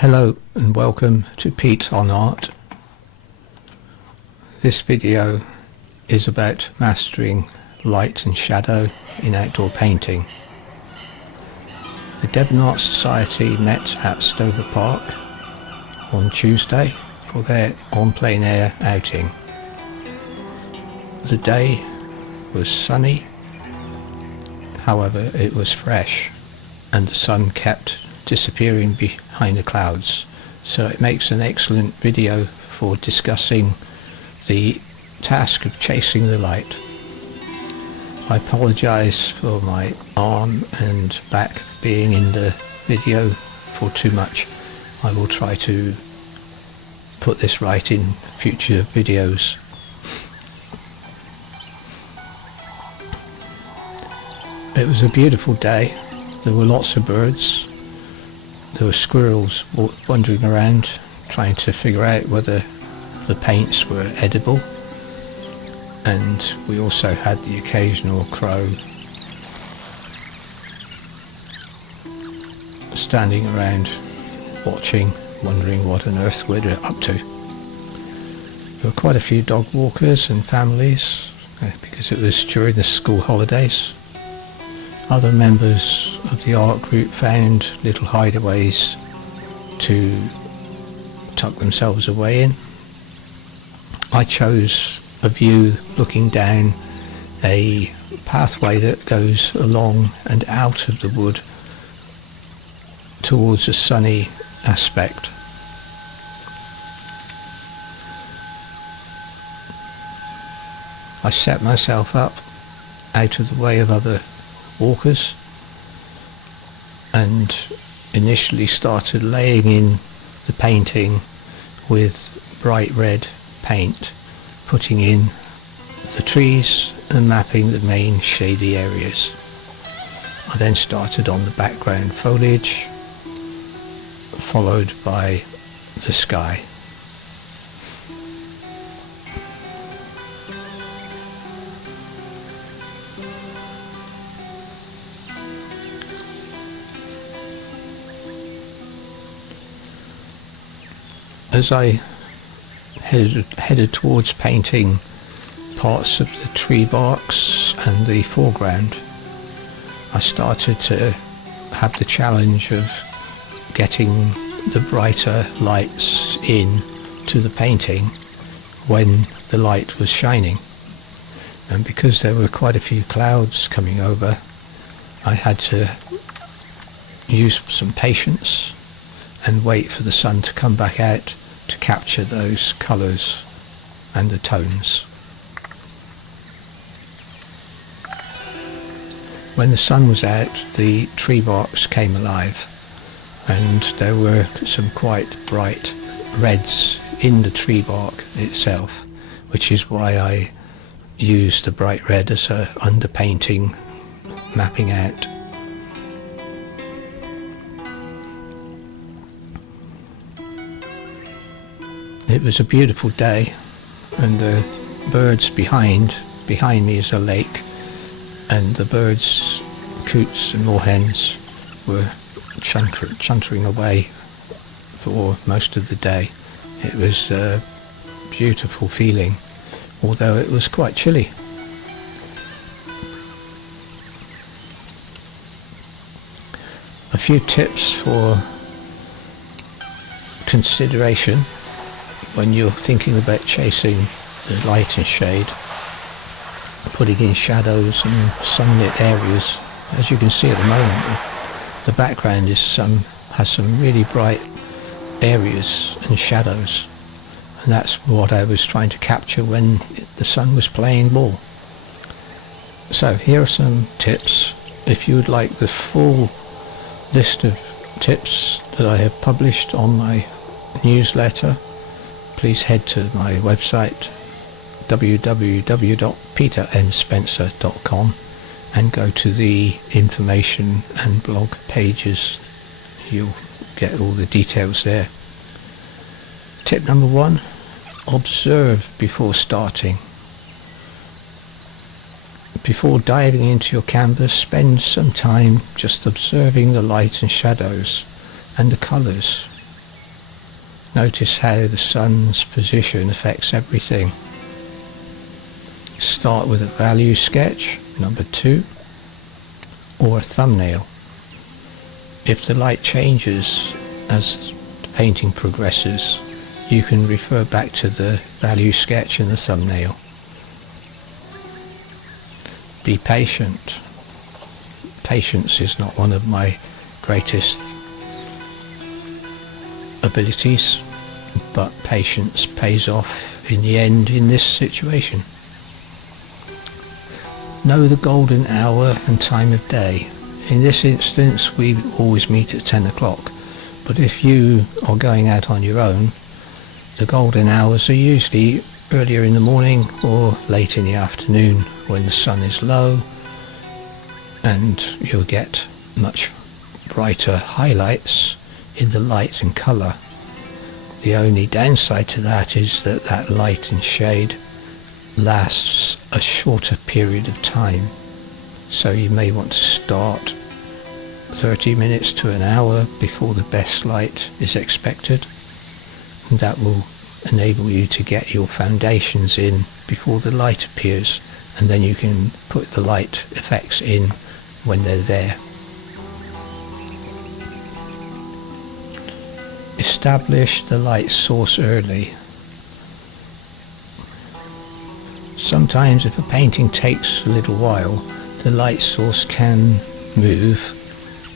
Hello and welcome to Pete on Art. This video is about mastering light and shadow in outdoor painting. The Devon Art Society met at Stover Park on Tuesday for their on plein air outing. The day was sunny, however it was fresh and the sun kept disappearing behind the clouds, so it makes an excellent video for discussing the task of chasing the light. I apologise for my arm and back being in the video for too much. I will try to put this right in future videos. It was a beautiful day. There were lots of birds. There were squirrels wandering around trying to figure out whether the paints were edible, and we also had the occasional crow standing around watching, wondering what on earth we're up to. There were quite a few dog walkers and families because it was during the school holidays. Other members of the art group found little hideaways to tuck themselves away in. I chose a view looking down a pathway that goes along and out of the wood towards a sunny aspect. I set myself up out of the way of other walkers and initially started laying in the painting with bright red paint, putting in the trees and mapping the main shady areas. I then started on the background foliage, followed by the sky. As I headed towards painting parts of the tree barks and the foreground, I started to have the challenge of getting the brighter lights in to the painting when the light was shining. And because there were quite a few clouds coming over, I had to use some patience and wait for the sun to come back out to capture those colours and the tones. When the sun was out, the tree barks came alive, and there were some quite bright reds in the tree bark itself, which is why I used the bright red as a underpainting, mapping out. It was a beautiful day, and the birds behind me is a lake, and the birds, coots and moorhens, were chuntering away for most of the day. It was a beautiful feeling, although it was quite chilly. A few tips for consideration when you're thinking about chasing the light and shade, putting in shadows and sunlit areas. As you can see at the moment, the background has some really bright areas and shadows, and that's what I was trying to capture when the sun was playing ball. So here are some tips. If you would like the full list of tips that I have published on my newsletter, please head to my website www.peternspencer.com and go to the information and blog pages. You'll get all the details there. Tip number 1, observe before starting. Before diving into your canvas, spend some time just observing the light and shadows and the colours Notice how the sun's position affects everything. Start with a value sketch, number 2, or a thumbnail. If the light changes as the painting progresses, you can refer back to the value sketch and the thumbnail. Be patient. Patience is not one of my greatest abilities, but patience pays off in the end in this situation. Know the golden hour and time of day. In this instance, we always meet at 10 o'clock, but if you are going out on your own, the golden hours are usually earlier in the morning or late in the afternoon when the sun is low, and you'll get much brighter highlights in the light and colour. The only downside to that is that that light and shade lasts a shorter period of time, so you may want to start 30 minutes to an hour before the best light is expected, and that will enable you to get your foundations in before the light appears, and then you can put the light effects in when they're there. Establish the light source early. Sometimes if a painting takes a little while, the light source can move,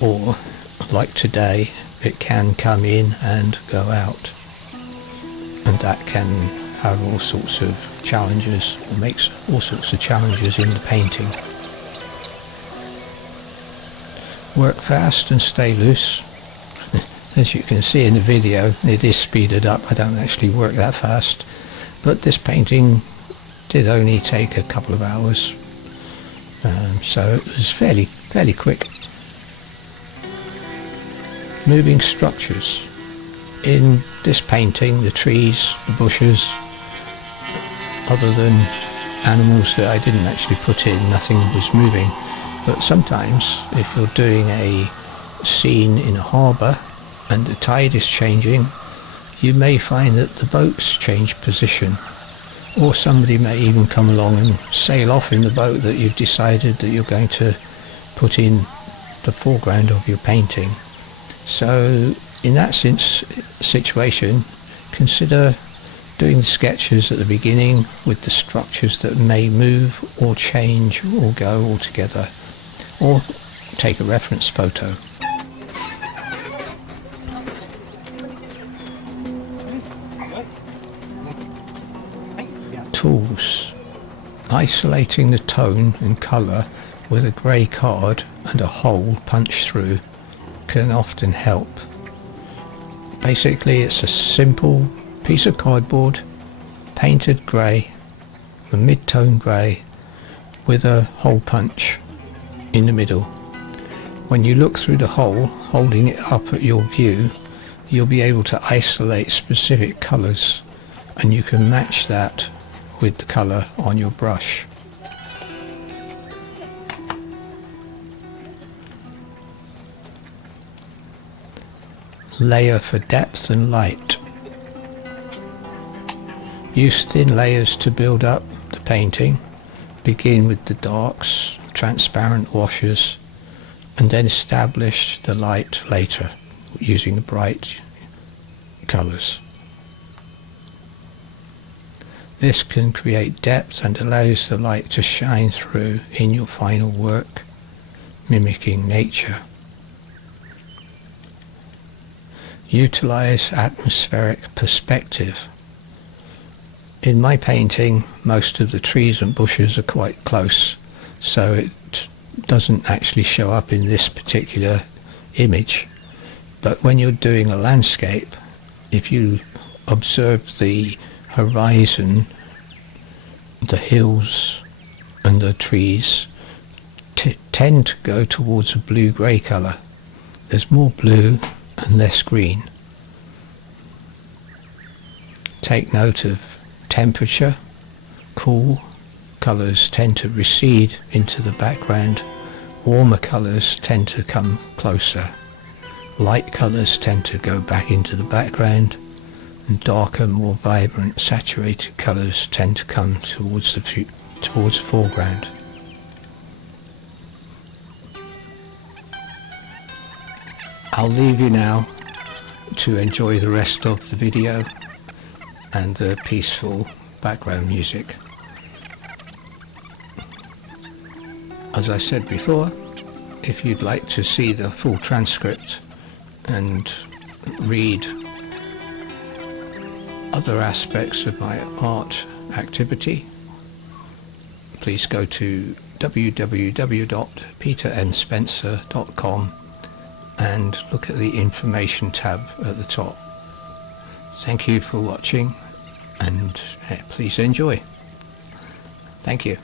or like today, it can come in and go out, and that can have all sorts of challenges, or makes all sorts of challenges in the painting. Work fast and stay loose. As you can see in the video, it is speeded up. I don't actually work that fast, but this painting did only take a couple of hours, so it was fairly quick. Moving structures. In this painting, the trees, the bushes, other than animals that I didn't actually put in, nothing was moving. But sometimes if you're doing a scene in a harbour and the tide is changing, you may find that the boats change position, or somebody may even come along and sail off in the boat that you've decided that you're going to put in the foreground of your painting. So in that situation, consider doing the sketches at the beginning with the structures that may move or change or go altogether, or take a reference photo. Tools. Isolating the tone and colour with a grey card and a hole punched through can often help. Basically, it's a simple piece of cardboard painted grey, a mid-tone grey, with a hole punch in the middle. When you look through the hole, holding it up at your view, you'll be able to isolate specific colours, and you can match that with the colour on your brush. Layer for depth and light. Use thin layers to build up the painting. Begin with the darks, transparent washes, and then establish the light later using the bright colours. This can create depth and allows the light to shine through in your final work, mimicking nature. Utilize atmospheric perspective. In my painting, most of the trees and bushes are quite close, so it doesn't actually show up in this particular image. But when you're doing a landscape, if you observe the horizon, the hills and the trees tend to go towards a blue-grey colour. There's more blue and less green. Take note of temperature. Cool colours tend to recede into the background. Warmer colours tend to come closer. Light colours tend to go back into the background, and darker, more vibrant, saturated colours tend to come towards the foreground. I'll leave you now to enjoy the rest of the video and the peaceful background music. As I said before, if you'd like to see the full transcript and read other aspects of my art activity, please go to www.peternspencer.com and look at the information tab at the top. Thank you for watching, and please enjoy. Thank you.